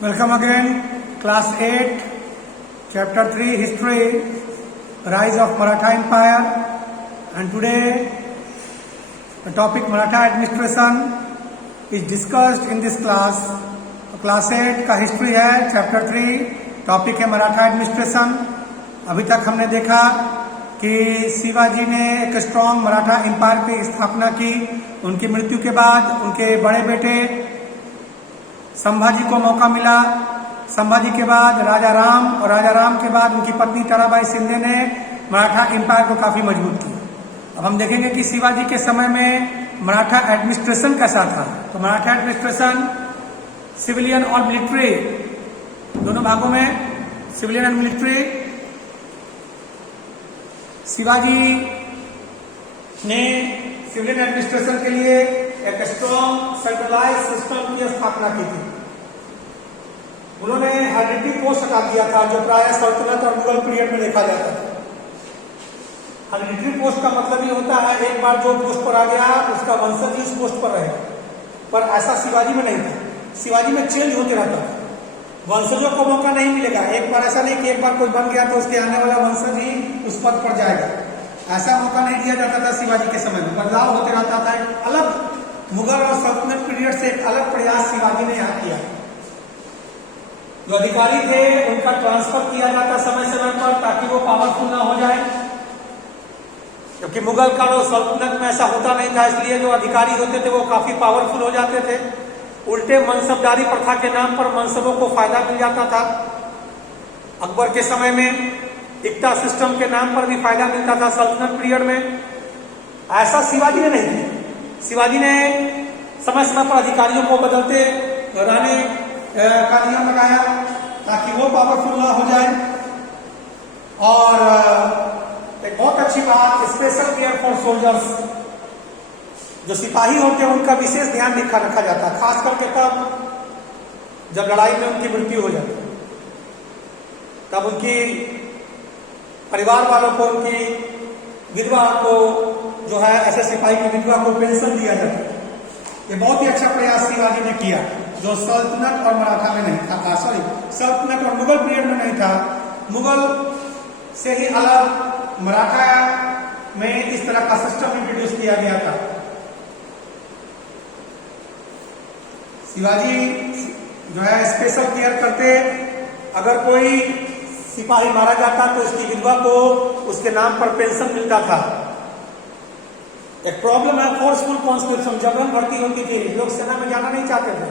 Welcome again, Class 8, Chapter 3, History, Rise of Maratha Empire. And today, the topic Maratha Administration is discussed in this class. Class 8 का history है, Chapter 3, topic है Maratha administration. अभी तक हमने देखा कि शिवाजी ने एक स्ट्रॉन्ग मराठा एम्पायर की स्थापना की. उनकी मृत्यु के बाद उनके बड़े बेटे संभाजी को मौका मिला. संभाजी के बाद राजा राम और राजा राम के बाद उनकी पत्नी ताराबाई शिंदे ने मराठा एम्पायर को काफी मजबूत किया. अब हम देखेंगे कि शिवाजी के समय में मराठा एडमिनिस्ट्रेशन कैसा था. तो मराठा एडमिनिस्ट्रेशन सिविलियन और मिलिट्री दोनों भागों में, सिविलियन एंड मिलिट्री. शिवाजी ने सिविलियन एडमिनिस्ट्रेशन के लिए एक स्ट्रॉन्ग सेंट्रलाइज सिस्टम की स्थापना की थी. उन्होंने हेरिडिटरी पोस्ट हटा दिया था जो प्राय सल्तनत और मुगल पीरियड में देखा जाता था. हेरिडिटरी पोस्ट का मतलब ये होता है एक बार जो पोस्ट पर आ गया उसका वंशज ही उस पोस्ट पर रहेगा. पर ऐसा शिवाजी में नहीं था. शिवाजी में चेंज होते रहता था. वंशजों को मौका नहीं मिलेगा. एक बार ऐसा नहीं कि एक बार कोई बन गया तो उसके आने वाला वंशज ही उस पद पर जाएगा. ऐसा मौका नहीं दिया जाता था. शिवाजी के समय में बदलाव होते रहता था. एक अलग मुगल और सल्तनत पीरियड से एक अलग प्रयास शिवाजी ने यहाँ किया. जो अधिकारी थे उनका ट्रांसफर किया जाता समय समय पर ताकि वो पावरफुल ना हो जाए, क्योंकि मुगल का और सल्तनत में ऐसा होता नहीं था. इसलिए जो अधिकारी होते थे वो काफी पावरफुल हो जाते थे. उल्टे मनसबदारी प्रथा के नाम पर मनसबों को फायदा मिल जाता था. अकबर के समय में इक्ता सिस्टम के नाम पर भी फायदा मिलता था सल्तनत पीरियड में. ऐसा शिवाजी ने नहीं किया. शिवाजी ने समय समय पर अधिकारियों को बदलते रहने का नियम लगाया ताकि वो पावरफुल ना हो जाए. और एक बहुत अच्छी बात, स्पेशल केयर फॉर सोल्जर्स. जो सिपाही होते हैं उनका विशेष ध्यान रखा जाता है, खास करके तब जब लड़ाई में उनकी मृत्यु हो जाती है. तब उनकी परिवार वालों को, उनकी विधवा को जो है, ऐसे सिपाही की विधवा को पेंशन दिया जाता है. ये बहुत ही अच्छा प्रयास शिवाजी ने किया जो सल्तनत और मराठा में नहीं था. सल्तनत और मुगल पीरियड में नहीं था. मुगल से ही अलग मराठा में इस तरह का सिस्टम इंट्रोड्यूस किया गया था. शिवाजी जो है स्पेशल केयर करते. अगर कोई सिपाही मारा जाता तो उसकी विधवा को उसके नाम पर पेंशन मिलता था. एक प्रॉब्लम है फोर्सफुल कॉन्स्क्रिप्शन. जबरन भर्ती होती थी. लोग सेना में जाना नहीं चाहते थे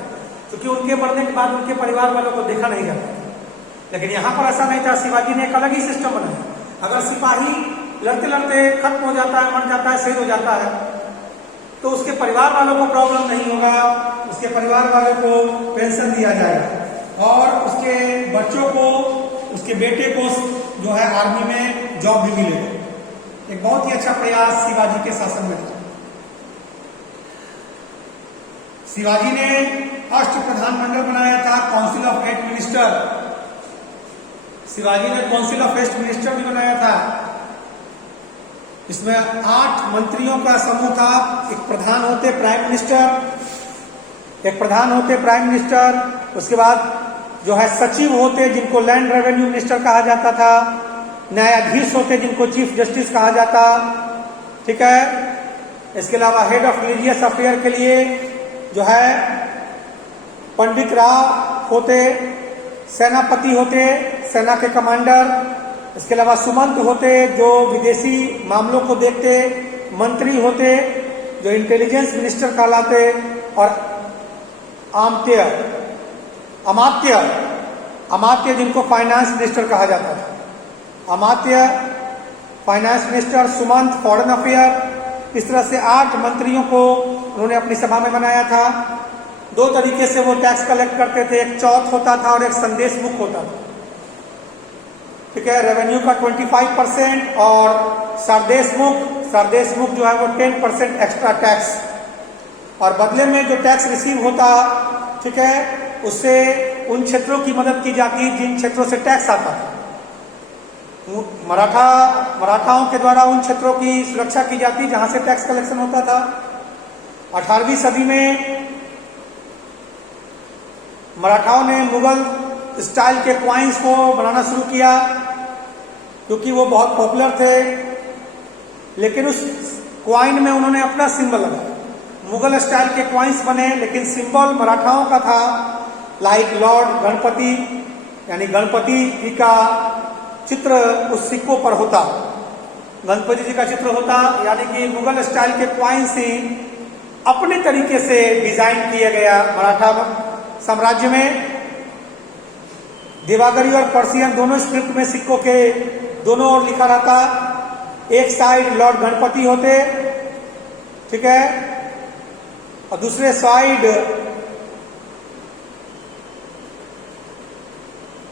क्योंकि उनके मरने के बाद उनके परिवार वालों को देखा नहीं जाता. लेकिन यहाँ पर ऐसा नहीं था. शिवाजी ने एक अलग ही सिस्टम बनाया. अगर सिपाही लड़ते लड़ते खत्म हो जाता है, मर जाता है, शहीद हो जाता है, तो उसके परिवार वालों को प्रॉब्लम नहीं होगा. उसके परिवार वालों को पेंशन दिया जाएगा और उसके बच्चों को, उसके बेटे को जो है आर्मी में जॉब भी मिलेगा. एक बहुत ही अच्छा प्रयास शिवाजी के शासन में था. शिवाजी ने अष्ट प्रधानमंडल बनाया था, काउंसिल ऑफ 8 मिनिस्टर. शिवाजी ने काउंसिल ऑफ 8 मिनिस्टर भी बनाया था. इसमें 8 मंत्रियों का समूह था. एक प्रधान होते प्राइम मिनिस्टर, उसके बाद जो है सचिव होते जिनको लैंड रेवेन्यू मिनिस्टर कहा जाता था. न्यायाधीश होते जिनको चीफ जस्टिस कहा जाता. ठीक है. इसके अलावा हेड ऑफ रिलीजियस अफेयर के लिए जो है पंडित राव होते. सेनापति होते, सेना के कमांडर. इसके अलावा सुमंत होते जो विदेशी मामलों को देखते. मंत्री होते जो इंटेलिजेंस मिनिस्टर कहलाते. और अमात्य जिनको फाइनेंस मिनिस्टर कहा जाता था. अमात्य, फाइनेंस मिनिस्टर, सुमंत, फॉरेन अफेयर. इस तरह से 8 मंत्रियों को उन्होंने अपनी सभा में बनाया था. 2 तरीके से वो टैक्स कलेक्ट करते थे. एक चौथ होता था और एक संदेश मुख होता था. ठीक है. रेवेन्यू का 25% और सरदेश मुख जो है वो 10% एक्स्ट्रा टैक्स. और बदले में जो टैक्स रिसीव होता, ठीक है, उससे उन क्षेत्रों की मदद की जाती जिन क्षेत्रों से टैक्स आता था. मराठाओं के द्वारा उन क्षेत्रों की सुरक्षा की जाती जहां से टैक्स कलेक्शन होता था. 18वीं सदी में मराठाओं ने मुगल स्टाइल के क्वाइंस को बनाना शुरू किया क्योंकि वो बहुत पॉपुलर थे, लेकिन उस क्वाइन में उन्होंने अपना सिंबल लगाया। मुगल स्टाइल के क्वाइंस बने, लेकिन सिंबल मराठाओं का था, लाइक लॉर्ड गणपति, यानी गणपति जी का चित्र उस सिक्कों पर होता, गणपति जी का चित्र होता, यानी कि मुगल स्टाइल के क्वाइंस ही अपने तरीके से डिजाइन किया गया। मराठा साम्राज्य में देवागरी और पर्शियन दोनों स्क्रिप्ट में सिक्कों के दोनों ओर लिखा रहता। एक साइड लॉर्ड गणपति होते, ठीक है, और दूसरे साइड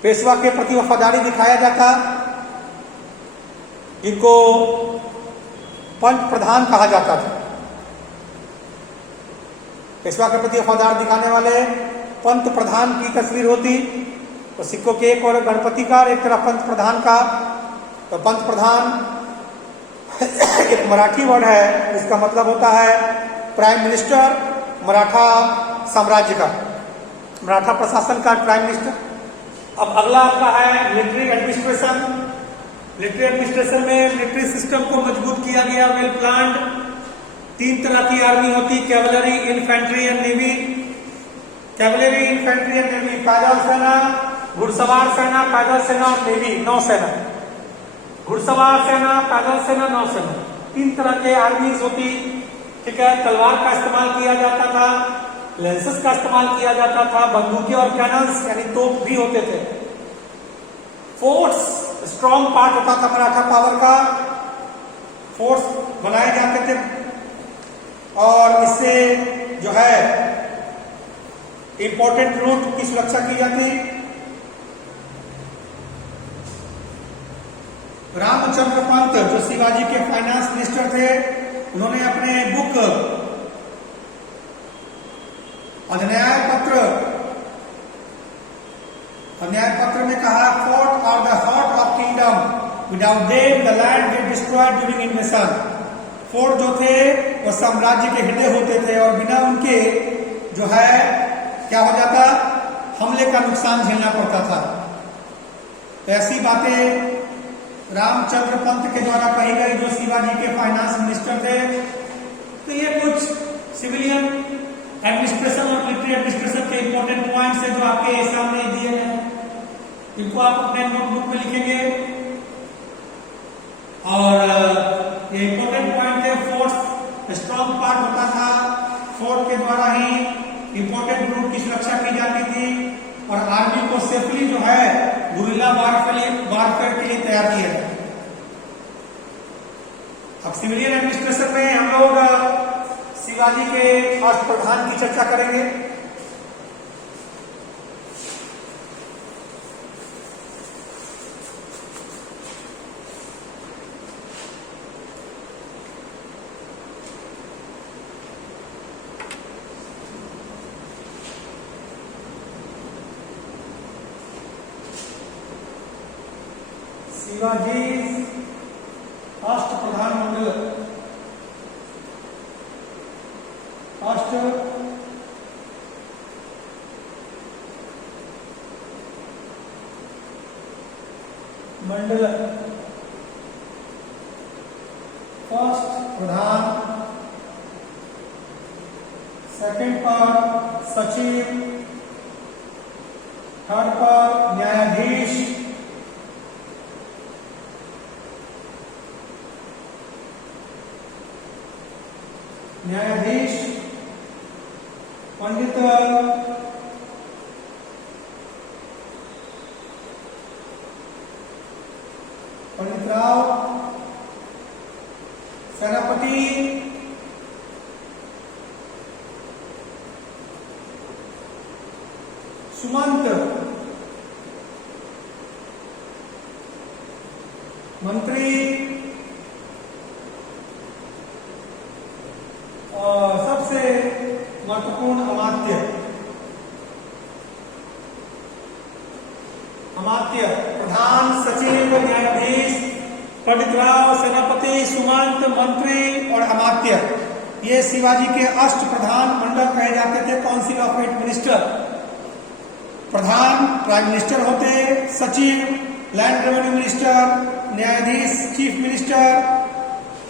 पेशवा के प्रति वफादारी दिखाया जाता, जिनको पंच प्रधान कहा जाता था। पेशवा के प्रति वफादार दिखाने वाले पंत प्रधान की तस्वीर होती, तो सिक्कों के एक और गणपति का, एक तरफ पंत प्रधान का। तो पंत प्रधान एक मराठी वर्ड है, इसका मतलब होता है प्राइम मिनिस्टर मराठा साम्राज्य का, मराठा प्रशासन का प्राइम मिनिस्टर। अब अगला आपका है मिलिट्री एडमिनिस्ट्रेशन। मिलिट्री एडमिनिस्ट्रेशन में मिलिट्री सिस्टम को मजबूत किया गया, वेल प्लान्ड। 3 तरह की आर्मी होती, cavalry, infantry and navy. Cavalry, infantry and navy, पैदल सेना, घुड़सवार सेना, पैदल सेना और नेवी, नौसेना। घुड़सवार सेना, पैदल सेना, नौसेना, 3 तरह के आर्मीज होती, ठीक है। तलवार का इस्तेमाल किया जाता था, लेंसेस का इस्तेमाल किया जाता था, बंदूकें और कैनन्स यानी तोप भी होते थे। फोर्ट्स स्ट्रॉन्ग पार्ट होता था मराठा पावर का, फोर्ट्स बनाए जाते थे और इससे जो है इंपॉर्टेंट रूट की सुरक्षा की जाती। रामचंद्र पंत जो शिवाजी के फाइनेंस मिनिस्टर थे, उन्होंने अपने बुक अन्याय पत्र में कहा, fort are the heart of kingdom, without them the land get destroyed during invasion. Fort जो थे वो साम्राज्य के हृदय होते थे और बिना उनके जो है क्या हो जाता, हमले का नुकसान झेलना पड़ता था। तो ऐसी बातें रामचंद्र पंत के द्वारा कही गई, जो शिवाजी के फाइनेंस मिनिस्टर थे। तो ये कुछ सिविलियन एडमिनिस्ट्रेशन और मिलिट्री एडमिनिस्ट्रेशन के इंपॉर्टेंट पॉइंट्स हैं जो आपके सामने दिए हैं, इनको आप अपने नोटबुक में लिखेंगे। और ये इंपॉर्टेंट पॉइंट है, फोर्स स्ट्रॉन्ग पार्ट होता था, फोर्ट के द्वारा ही इंपॉर्टेंट रूट की सुरक्षा की जाती थी और आर्मी को सेफली जो है गुरिल्ला वारफेयर के लिए तैयार किया जाता। अब सिविलियन एडमिनिस्ट्रेशन में हम लोग शिवाजी के फर्स्ट प्रधान की चर्चा करेंगे। शिवाजी अष्ट प्रधानमंडल, अष्ट मंडल, फर्स्ट प्रधान, सेकंड पर सचिव, थर्ड पर न्यायाधीश, न्यायाधीश पंडित राव, सेनापति सुमंत, मंत्री और सबसे महत्वपूर्ण अमात्य, प्रधान, सचिव, न्यायाधीश, पंडित राव, सेनापति, सुमंत, मंत्री और अमात्य, ये शिवाजी के अष्ट प्रधान मंडल कहे जाते थे, काउंसिल ऑफ 8 मिनिस्टर। प्रधान प्राइम मिनिस्टर होते, सचिव लैंड रेवेन्यू मिनिस्टर, न्यायाधीश chief minister,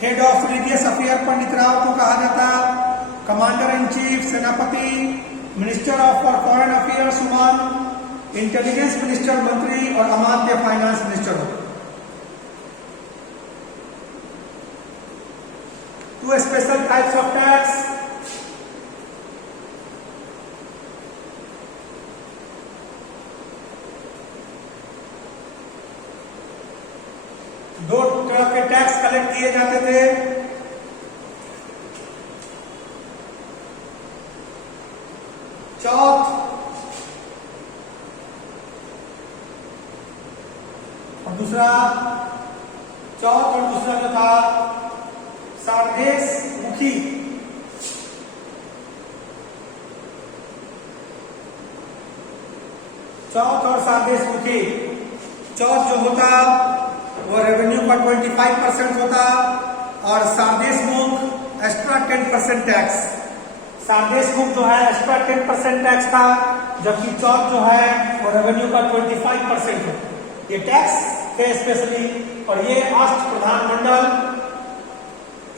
head of religious affair पंडित राव को कहा जाता, कमांडर इन चीफ सेनापति, मिनिस्टर ऑफ फॉरेन अफेयर्स सुमान, इंटेलिजेंस मिनिस्टर मंत्री और अमात्य फाइनेंस मिनिस्टर होते। Two special types of tax. दो तरह के टैक्स कलेक्ट किए जाते थे। चौथ और दूसरा जो था सारदेश मुखी। चौथ और सारदेश मुखी। चौथ जो होता वो रेवेन्यू का 25% होता और सारदेश मुख एक्स्ट्रा 10% टैक्स। सारदेश मुख जो है एक्स्ट्रा 10% टैक्स था, जबकि चौथ जो है वो रेवेन्यू का 25% है। ये टैक्स थे स्पेशली। और ये अष्ट प्रधानमंडल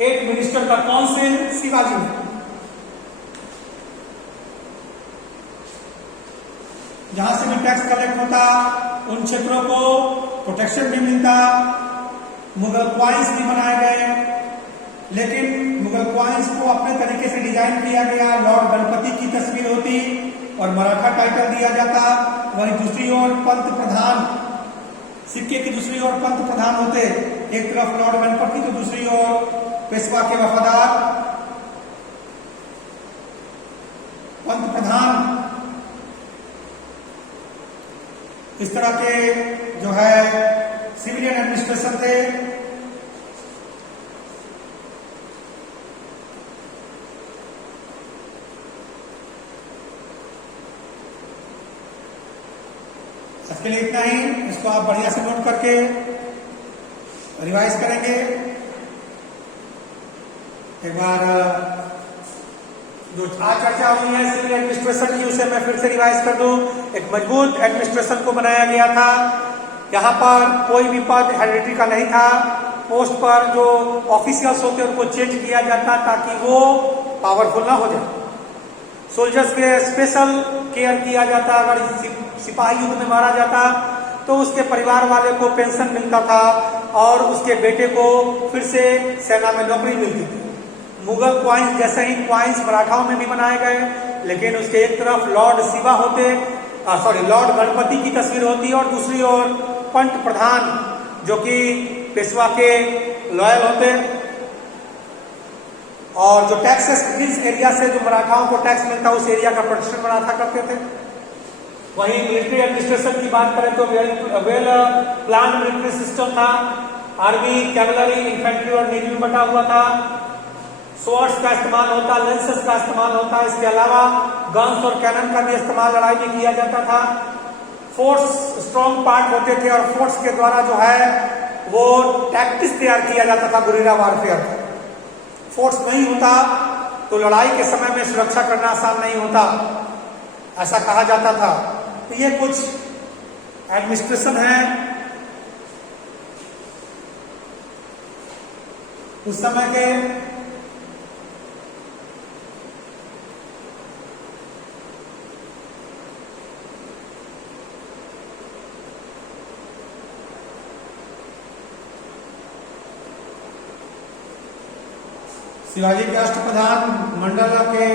8 मिनिस्टर का काउंसिल शिवाजी में। जहां से भी टैक्स कलेक्ट होता उन क्षेत्रों को प्रोटेक्शन भी मिलता। मुगल क्वाइंस भी बनाए गए, लेकिन मुगल क्वाइंस को अपने तरीके से डिजाइन किया गया। लॉर्ड गणपति की तस्वीर होती और मराठा टाइटल दिया जाता। वहीं दूसरी ओर पंत प्रधान, सिक्के की दूसरी ओर पंत प्रधान होते। एक तरफ लॉर्ड गणपति तो दूसरी ओर पेशवा के वफादार पंत प्रधान। इस तरह के जो है सिविलियन एडमिनिस्ट्रेशन थे। आज के लिए इतना ही। इसको आप बढ़िया से नोट करके रिवाइज करेंगे। एक बार जो आज चर्चा हुई है सिविल एडमिनिस्ट्रेशन की, उसे मैं फिर से रिवाइज कर दूं। एक मजबूत एडमिनिस्ट्रेशन को बनाया गया था। यहाँ पर कोई भी पद हेरिडिटरी का नहीं था। पोस्ट पर जो ऑफिशियल्स होते उनको चेंज किया जाता ताकि वो पावरफुल ना हो जाए। सोल्जर्स के स्पेशल केयर किया जाता। अगर सिपाही युद्ध में मारा जाता तो उसके परिवार वाले को पेंशन मिलता था और उसके बेटे को फिर से सेना में नौकरी मिलती थी। मुगल क्वाइंस जैसे ही क्वाइंस मराठाओं में भी बनाए गए, लेकिन उसके एक तरफ लॉर्ड शिवा होते, लॉर्ड गणपति की तस्वीर होती और दूसरी ओर पंत प्रधान जो कि पेशवा के लॉयल होते। और जो टैक्सेस जिस एरिया से जो मराठाओं को टैक्स मिलता उस एरिया का प्रोटेक्शन मराठा करते थे। वहीं मिलिट्री एडमिनिस्ट्रेशन की बात करें तो वेल प्लान मिलिट्री सिस्टम था। आर्मी, कैवलरी, इन्फेंट्री और नेवी में बटा हुआ था। स्वॉर्ड्स का इस्तेमाल होता, लेंसेस का इस्तेमाल होता। इसके अलावा गन्स और कैनन का भी इस्तेमाल लड़ाई में किया जाता था। फोर्स स्ट्रॉन्ग पार्ट होते थे और फोर्स के द्वारा जो है वो टैक्टिक्स तैयार किया जाता था गुरिल्ला वारफेयर। फोर्स नहीं होता तो लड़ाई के समय में सुरक्षा करना आसान नहीं होता, ऐसा कहा जाता था। तो ये कुछ एडमिनिस्ट्रेशन है उस समय के। शिवाजी के अष्टप्रधान मंडल के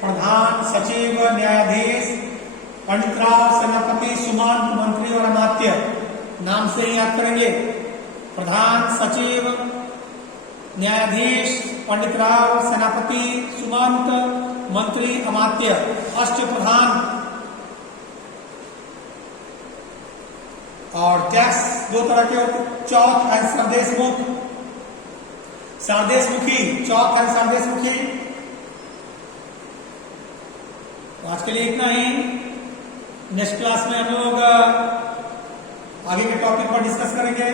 प्रधान, सचिव, न्यायाधीश, पंडित राव, सेनापति, सुमंत, मंत्री और अमात्य नाम से ही याद करेंगे। प्रधान, सचिव, न्यायाधीश, पंडित राव, सेनापति, सुमंत, मंत्री, अमात्य, अष्टप्रधान। और टैक्स दो तरह के होते, चौथ एंड सरदेश मुख। सरदेश मुखी, चौथ एंड सरदेश मुखी। आज के लिए इतना ही। नेक्स्ट क्लास में हम लोग आगे के टॉपिक पर डिस्कस करेंगे।